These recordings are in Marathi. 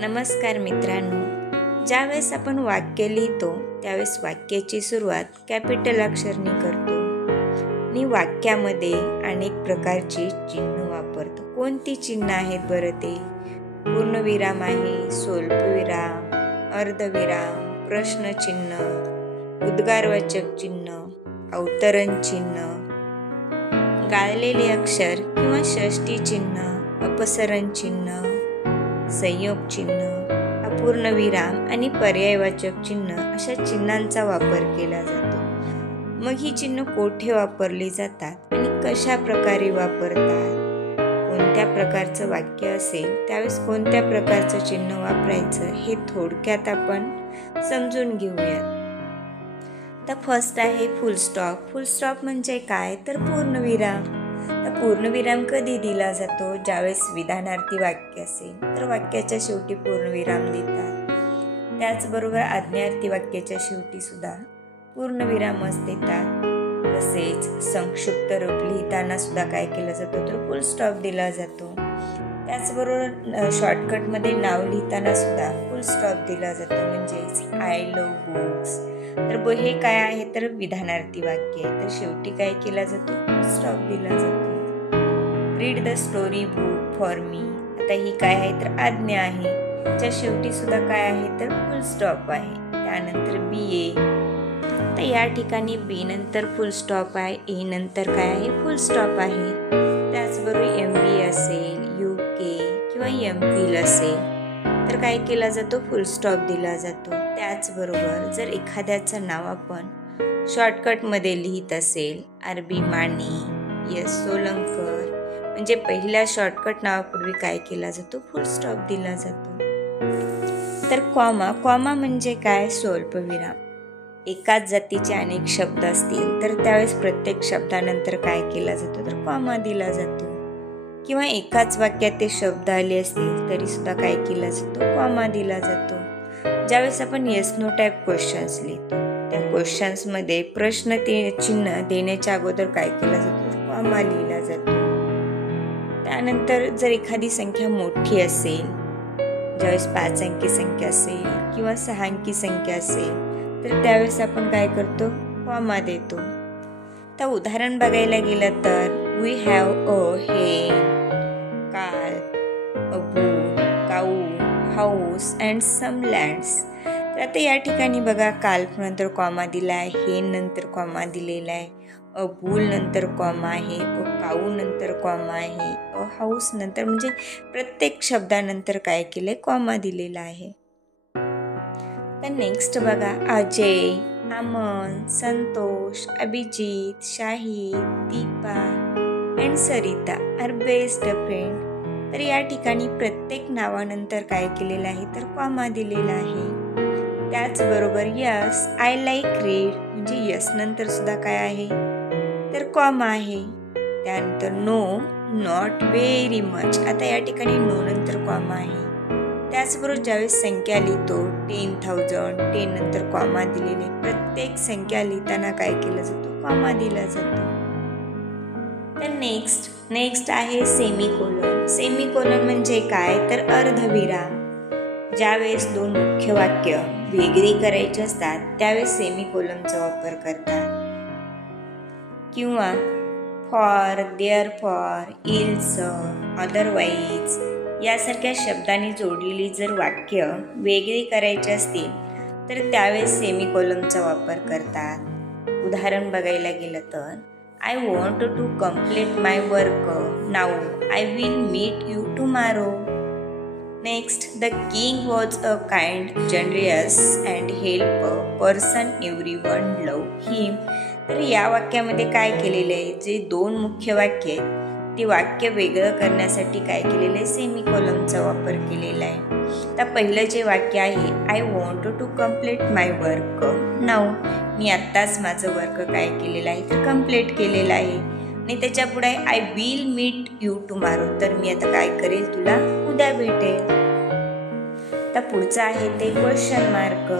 नमस्कार मित्रांनो, ज्यावेळेस आपण वाक्य लिहितो त्यावेळेस वाक्याची सुरुवात कॅपिटल अक्षरनी करतो आणि वाक्यामध्ये अनेक प्रकारची चिन्ह वापरतो. कोणती चिन्ह आहेत बरं ते? पूर्णविराम आहे, स्वल्पविराम, अर्धविराम, प्रश्नचिन्ह, उद्गारवाचक चिन्ह, अवतरण चिन्ह, गाळलेले अक्षर किंवा षष्टी चिन्ह, अपसरण चिन्ह, संयोग चिन्ह, अपूर्ण विराम आणि पर्यायवाचक चिन्ह अशा चिन्हांचा वापर केला जातो. मग ही चिन्ह कोठे वापरली जातात आणि कशा प्रकारे वापरतात? कोणत्या प्रकारचं वाक्य असेल त्यावेळेस कोणत्या प्रकारचं चिन्ह वापरायचं हे थोडक्यात आपण समजून घेऊयात. तर फर्स्ट आहे फुल स्टॉप. फुल स्टॉप म्हणजे काय? तर पूर्णविराम. तर पूर्णविराम कधी दिला जातो? ज्यावेळेस विधानार्थी वाक्य असेल तर वाक्याच्या शेवटी पूर्णविराम देतात. त्याचबरोबर आज्ञार्थी वाक्याच्या शेवटी सुद्धा पूर्णविरामच देतात. तसेच संक्षिप्त रूप लिहिताना सुद्धा काय केलं जातं तर फुल स्टॉप दिला जातो. त्याचबरोबर शॉर्टकटमध्ये नाव लिहिताना सुद्धा फुल स्टॉप दिला जातो. म्हणजेच आय लव्ह बुक्स. तर हे काय आहे तर विधानार्थी वाक्य आहे. तर शेवटी काय केला जातो? फुल स्टॉप दिला जातो. Read the story book for me. आता ही काय आहे तर आज्ञा आहे. च्या शेवटी सुद्धा काय आहे तर फुल स्टॉप आहे. त्यानंतर बी ए. तर या ठिकाणी बी नंतर फुल स्टॉप आहे, ए नंतर काय आहे फुल स्टॉप आहे. त्याचबरोबर एम बी असेल, यू के किंवा एम फिल असेल तर काय केला जातो? फुल स्टॉप दिला जातो. त्याचबरोबर जर एखाद्याचं नाव आपण शॉर्टकटमध्ये लिहित असेल, आरबी माने, यस सोलंकर, म्हणजे पहिल्या शॉर्टकट नावापूर्वी काय केला जातो? फुल स्टॉप दिला जातो. तर कॉमा. कॉमा म्हणजे काय? स्वल्पविराम. एकाच जातीचे अनेक शब्द असतील तर त्यावेळेस प्रत्येक शब्दानंतर काय केला जातो तर कॉमा दिला जातो. किंवा एकाच वाक्यात ते शब्द आले असतील तरी सुद्धा काय केला जातो? कॉमा दिला जातो. ज्यावेळेस आपण येस नो टाईप क्वेश्चन्स लिहितो त्या क्वेश्चन्समध्ये प्रश्न चिन्ह देण्याच्या अगोदर काय केला जातो? कॉमा लिहिला जातो. त्यानंतर जर एखादी संख्या मोठी असेल, ज्यावेळेस 5 अंकी संख्या असेल किंवा 6 अंकी संख्या असेल तर त्यावेळेस आपण काय करतो? कॉमा देतो. तर उदाहरण बघायला गेलं तर we have a hen, car, a book, cow, house and some lands. तर आता या ठिकाणी बघा काल नंतर कॉमा दिला आहे, हेन नंतर कॉमा दिलेला आहे, अ बुल नंतर कॉमा आहे, अ काऊ नंतर कॉमा आहे, अ हाऊस नंतर, म्हणजे प्रत्येक शब्दानंतर काय केलंय? कॉमा दिलेला आहे. तर नेक्स्ट बघा Ajay, Aman, Santosh, Abhijit, Shahid, Deepa and Sarita are best friend. तर या ठिकाणी प्रत्येक नावानंतर काय केलेलं आहे तर कॉमा दिलेला आहे. त्याचबरोबर यस, आय लाईक रीड, म्हणजे यस नंतर सुद्धा काय आहे तर कॉमा आहे. त्यानंतर नो, नॉट व्हेरी मच. आता या ठिकाणी नो नंतर कॉमा आहे. त्याचबरोबर ज्यावेळेस संख्या लिहितो 10,000, 10 नंतर कॉमा दिलेले, प्रत्येक संख्या लिहिताना काय केलं जातो? कॉमा दिला जातो. तर नेक्स्ट आहे सेमीकोलन. सेमीकोलन म्हणजे काय तर अर्धविराम. ज्यावेळेस दोन मुख्य वाक्य वेगळी करायची असतात त्यावेळेस सेमीकोलनचा वापर करतात. किंवा for, therefore, else, otherwise यासारख्या शब्दांनी जोडलेली जर वाक्य वेगळी करायची असतील तर त्यावेळेस सेमीकोलनचा वापर करतात. उदाहरण बघायला गेलं तर I want to complete my work now, I will meet you tomorrow. Next, the king was a kind, generous and help person, everyone love him. तर या वाक्यामध्ये काय केलेलं आहे? जे दोन मुख्य वाक्य आहेत ते वाक्य वेगळं करण्यासाठी काय केलेलं आहे? सेमीकोलनचा वापर केलेला आहे. तर पहिलं जे वाक्य आहे I want to complete my work now, मी आत्ताच माझं वर्क काय केलेलं आहे तर कम्प्लीट केलेलं आहे. आणि त्याच्या पुढे I will meet you tomorrow, तर मी आता काय करेल? तुला उद्या भेटेल. तर पुढचं आहे ते क्वेश्चन मार्क.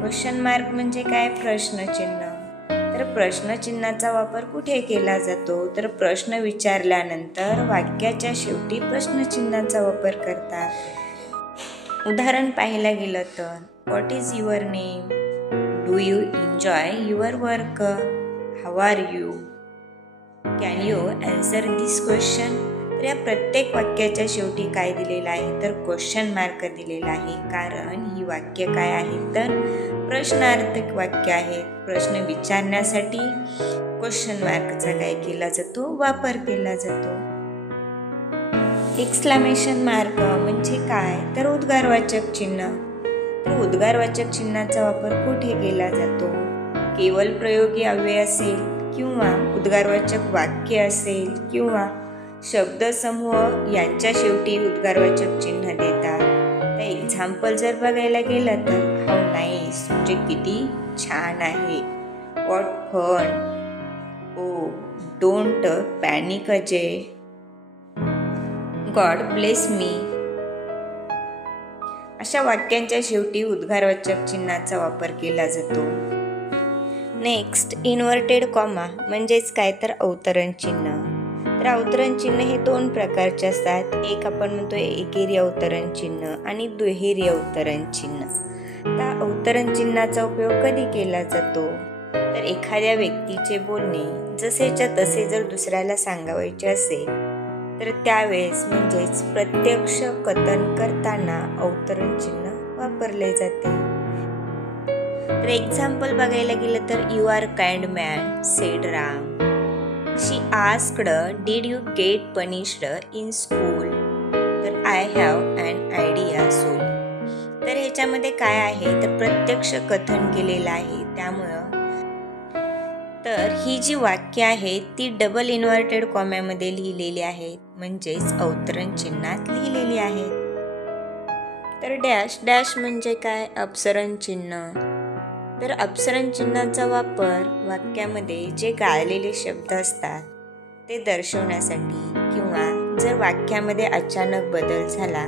क्वेश्चन मार्क म्हणजे काय? प्रश्नचिन्ह. तर प्रश्नचिन्हाचा वापर कुठे केला जातो तर प्रश्न विचारल्यानंतर वाक्याच्या शेवटी प्रश्नचिन्हाचा वापर करतात. उदाहरण पाहायला गेलं तर what is your name, do you enjoy your work, how are you, can you answer this question. तर या प्रत्येक वाक्याच्या शेवटी काय दिलेलं आहे तर क्वेश्चन मार्क दिलेला आहे, कारण ही वाक्य काय आहेत तर प्रश्नार्थक वाक्य आहेत. प्रश्न विचारण्यासाठी क्वेश्चन मार्कचा काय केला जातो वापर केला जातो. एक्सक्लामेशन मार्क म्हणजे काय तर उद्गारवाचक चिन्ह. तर उद्गारवाचक चिन्हाचा वापर कुठे केला जातो, केवळ प्रयोगी अव्यय असेल किंवा उद्गारवाचक वाक्य असेल किंवा शब्दसमूह यांच्या शेवटी उद्गारवाचक चिन्ह देतात. तर एक्झाम्पल जर बघायला गेलं तर हाऊ नाईस म्हणजे किती छान आहे, what fun, oh don't panic Ajay, God bless me. अशा वाक्यांच्या शेवटी उद्गारवाचक चिन्हाचा वापर केला जातो. नेक्स्ट इन्व्हर्टेड कॉमा म्हणजेच काय तर अवतरण चिन्ह. तर अवतरण चिन्ह हे दोन प्रकारचे असतात. एक आपण म्हणतो एकेरी अवतरण चिन्ह आणि दुहेरी अवतरण चिन्ह. तर अवतरण चिन्हाचा उपयोग कधी केला जातो तर एखाद्या व्यक्तीचे बोलणे जसेच्या तसे जर दुसऱ्याला सांगावायचे असेल तर त्यावेळेस म्हणजेच प्रत्यक्ष कथन करताना अवतरण चिन्ह वापरले जाते. तर एक्झाम्पल बघायला गेलं तर you are kind man said Ram, she asked did you get punished in school, तर I have an idea sorry. तर ह्याच्यामध्ये काय आहे तर प्रत्यक्ष कथन केलेलं आहे. त्यामुळं तर ही जी वाक्य आहेत ती डबल इन्व्हर्टेड कॉम्यामध्ये लिहिलेली आहेत, म्हणजेच अवतरण चिन्हात लिहिलेली आहेत. तर डॅश डॅश म्हणजे काय अपसरण चिन्ह. तर अपसरण चिन्हाचा वापर वाक्यामध्ये जे गाळलेले शब्द असतात ते दर्शवण्यासाठी किंवा जर वाक्यामध्ये अचानक बदल झाला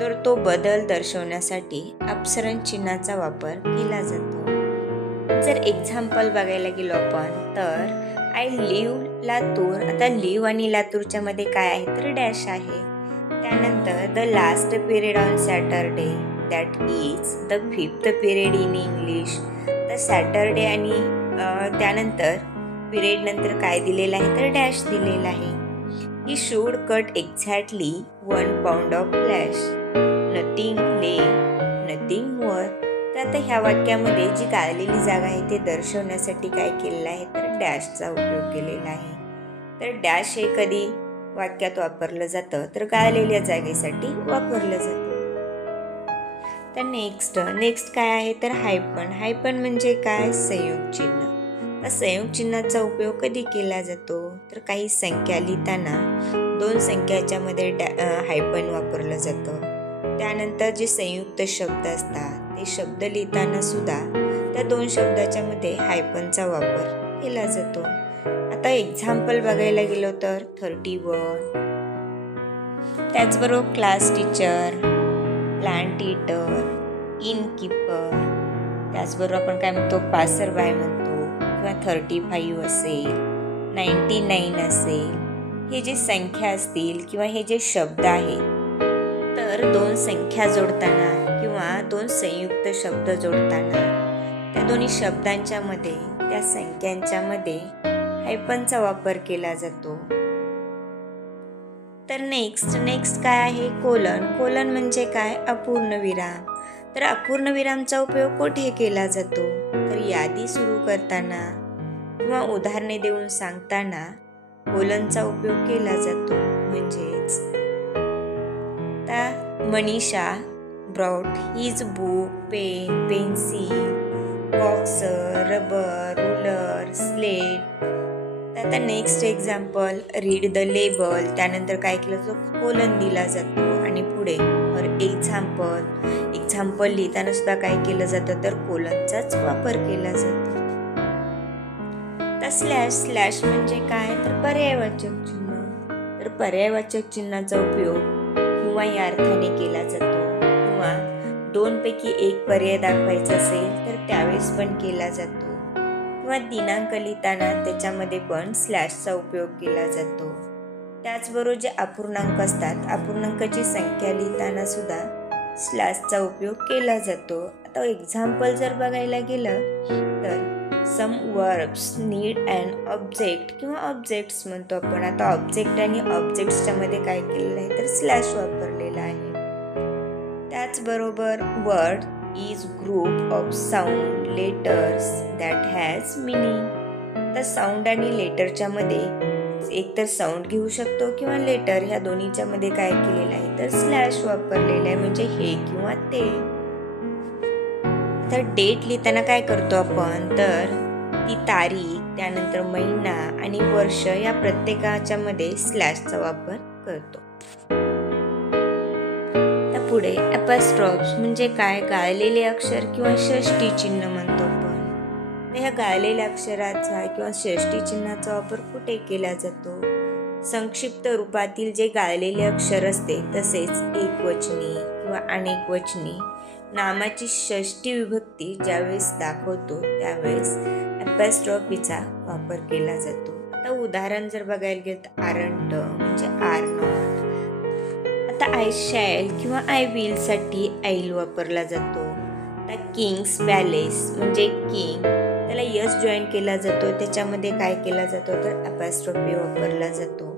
तर तो बदल दर्शवण्यासाठी अपसरण चिन्हाचा वापर केला जातो. जर एक्झाम्पल बघायला गेलो आपण तर आय लिव्ह लातूर. आता लिव्ह आणि लातूरच्या मध्ये काय आहे तर डॅश आहे. त्यानंतर the last period on Saturday that is the 5th period in English. तर सॅटरडे आणि त्यानंतर पिरियड नंतर काय दिलेलं आहे तर डॅश दिलेला आहे. He should cut exactly 1 pound of flesh, nothing less nothing more. तर आता ह्या वाक्यामध्ये जी गाळलेली जागा आहे ते दर्शवण्यासाठी काय केलेलं आहे तर डॅशचा उपयोग केलेला आहे. तर डॅश हे कधी वाक्यात वापरलं जातं तर गाळलेल्या जागेसाठी वापरलं जातं. तर नेक्स्ट काय आहे तर हायपन. हायपन म्हणजे काय संयुक्त चिन्ह. तर संयुक्त चिन्हाचा उपयोग कधी केला जातो तर काही संख्या लिहिताना दोन संख्याच्या मध्ये हायपन वापरलं जातं. त्यानंतर जे संयुक्त शब्द असतात ते शब्द लिहिताना सुद्धा त्या दोन शब्दाच्या मध्ये हायपनचा वापर केला जातो. आता एक्झाम्पल बघायला गेलो तर 31, त्याचबरोबर class teacher, plant eater, innkeeper. त्याचबरोबर आपण काय म्हणतो पासर बाय म्हणतो किंवा 35 असेल, 99 असेल. हे जे संख्या असतील किंवा हे जे शब्द आहेत तर दोन संख्या जोडताना किंवा दोन संयुक्त शब्द जोडताना त्या दोन्ही शब्दांच्या मध्ये त्या संख्यांच्या मध्ये हायपनचा वापर केला जातो. तर नेक्स्ट काय आहे कोलन. कोलन म्हणजे काय अपूर्ण विराम. तर अपूर्ण विरामचा उपयोग कुठे केला जातो तर यादी सुरू करताना किंवा उदाहरणे देऊन सांगताना कोलनचा उपयोग केला जातो. म्हणजेच Manisha brought his book, pen, pencil, boxer, rubber, ruler, slate. आता next example read the label. त्यानंतर काय केलं तर कोलन दिला जातो आणि पुढे एक्झाम्पल लिहिताना सुद्धा काय केलं जातं तर कोलनचाच वापर केला जातो. तर स्लॅश म्हणजे काय तर पर्यायवाचक चिन्ह. तर पर्यायवाचक चिन्हाचा उपयोग किंवा या अर्थाने केला जातो किंवा दोनपैकी एक पर्याय दाखवायचा असेल तर त्यावेळेस पण केला जातो किंवा दिनांक लिहिताना त्याच्यामध्ये पण स्लॅशचा उपयोग केला जातो. त्याचबरोबर जे अपूर्णांक असतात अपूर्णांकाची संख्या लिहिताना सुद्धा स्लॅशचा उपयोग केला जातो. आता एक्झाम्पल जर बघायला गेलं तर some verbs need an object किंवा ऑब्जेक्ट्स म्हणतो आपण. आता ऑब्जेक्ट आणि ऑब्जेक्ट्सच्या मध्ये काय केलेलं आहे तर स्लॅश वापरलेला आहे. त्याचबरोबर word is group of sound letters that has meaning. तर साऊंड आणि लेटरच्या मध्ये एकतर साऊंड घेऊ शकतो किंवा लेटर, ह्या दोन्हीच्या मध्ये काय केलेलं आहे तर स्लॅश वापरलेलं आहे, म्हणजे हे किंवा ते. तर डेट लिहिताना काय करतो आपण तर ती तारीख, त्यानंतर महिना आणि वर्ष या प्रत्येकाच्या मध्ये स्लॅशचा वापर करतो. तर पुढे अपॉस्ट्रोफ्स म्हणजे काय, गाळलेले अक्षर किंवा षष्टी चिन्ह म्हणतो आपण. तर ह्या गाळलेल्या अक्षराचा किंवा षष्टी चिन्हाचा वापर कुठे केला जातो, संक्षिप्त रूपातील जे गाळलेले अक्षर असते तसेच एकवचनी किंवा अनेक वचनी नामाची षष्टी विभक्ती ज्यावेळेस दाखवतो त्यावेळेस अपॉस्ट्रोफीचा वापर केला जातो. आता उदाहरण जर बघायला गेलं तर आरंट म्हणजे आर नॉट. आता आय शॅल किंवा आय विल साठी आईल वापरला जातो. आता किंग्स पॅलेस म्हणजे किंग, त्याला यस जॉईन केला जातो, त्याच्यामध्ये काय केला जातो तर अपॉस्ट्रोफी वापरला जातो.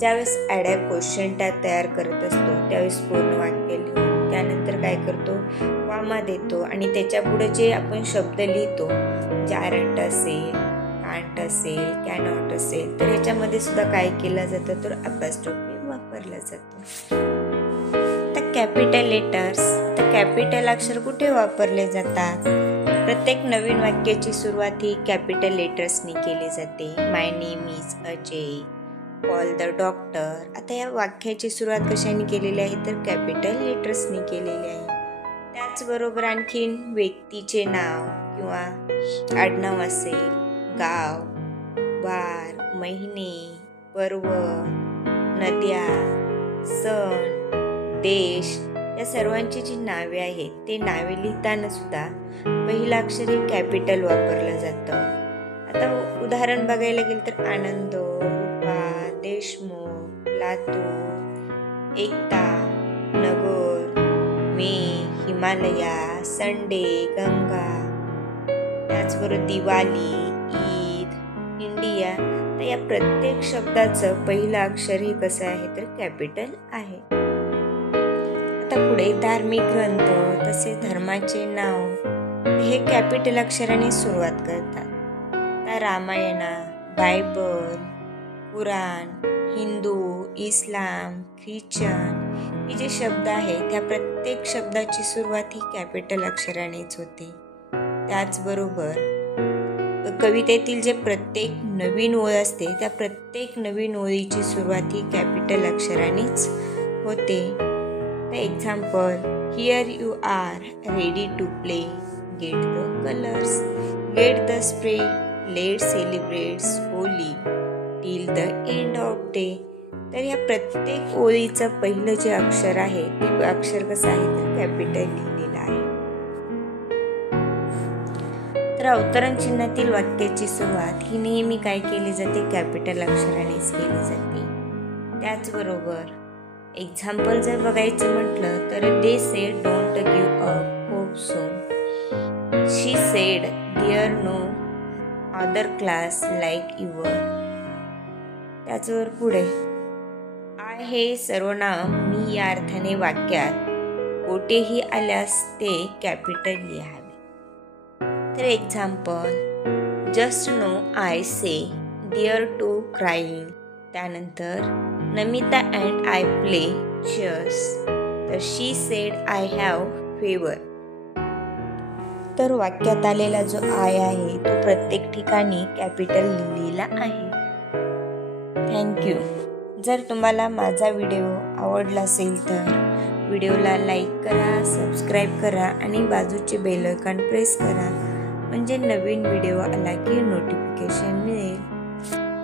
ज्यावेळेस ॲडॅप क्वेश्चन टॅग तयार करत असतो त्यावेळेस पूर्ण वाक्य लिहून त्यानंतर काय करतो कॉमा देतो आणि त्याच्या पुढे जे आपण शब्द लिहितो, म्हणजे आरंट असेल, कांट असेल, कॅनॉट असेल, तर ह्याच्यामध्ये सुद्धा काय केलं जातं तर अपॉस्ट्रोफी वापरला जातो. तर कॅपिटल लेटर्स, तर कॅपिटल अक्षर कुठे वापरले जातात, प्रत्येक नवीन वाक्याची सुरुवात ही कॅपिटल लेटर्सनी केली जाते. My name is Ajay, call the doctor. आता या वाक्याची सुरुवात कशाने केलेली आहे तर कॅपिटल लेटर्सनी केलेली आहे. त्याचबरोबर आणखीन व्यक्तीचे नाव किंवा आडनाव असेल, गाव, वार, महिने, पर्व, नद्या, सण, देश या सर्वांची जी नावे आहेत ते नावे लिहिताना सुद्धा पहिलं अक्षर हे कॅपिटल वापरलं जातं. आता उदाहरण बघायला गेलं तर आनंद, रूपा, देशमुख, लातूर, एकता, नगर, मे, हिमालया, संडे, गंगा. त्याचबरोबर दिवाळी, ईद, इंडिया. तर या प्रत्येक शब्दाचं पहिलं अक्षर हे कसं आहे तर कॅपिटल आहे. आता पुढे धार्मिक ग्रंथ तसेच धर्माचे नाव हे कॅपिटल अक्षराने सुरुवात करतात. तर रामायणा, बायबल, कुराण, हिंदू, इस्लाम, ख्रिश्चन हे जे शब्द आहेत त्या प्रत्येक शब्दाची सुरुवात ही कॅपिटल अक्षरानेच होते. त्याचबरोबर कवितेतील जे प्रत्येक नवीन ओळ असते त्या प्रत्येक नवीन ओळीची सुरुवात ही कॅपिटल अक्षरानेच होते. Example, here you are ready to play, get the colours, get the spray, let celebrates Holi till the end of day. तर या प्रत्येक ओळीचं पहिलं जे अक्षर आहे ते अक्षर कसं आहे तर कॅपिटल लिहिलेलं आहे. तर अवतरण चिन्हातील वाक्याची सुरुवात ही नेहमी काय केली जाते कॅपिटल अक्षरानेच केली जाते. त्याचबरोबर एक्झाम्पल जर बघायचं म्हटलं तर they said don't give up hope soon, she said there no other class like your. त्याचवर पुढे आय हे सर्वनाम मी या अर्थाने वाक्यात कोठेही आल्यास ते कॅपिटल लिहावे. तर example, just no I say there to crying. त्यानंतर Namita and I play chess, तर she said I have favour. तर वाक्यात आलेला जो आय आहे तो प्रत्येक ठिकाणी कॅपिटल लिहिलेला आहे. थँक्यू. जर तुम्हाला माझा व्हिडिओ आवडला असेल तर व्हिडिओला लाईक करा, सबस्क्राईब करा आणि बाजूचे बेल आयकॉन प्रेस करा, म्हणजे नवीन व्हिडिओ आला की नोटिफिकेशन मिळेल.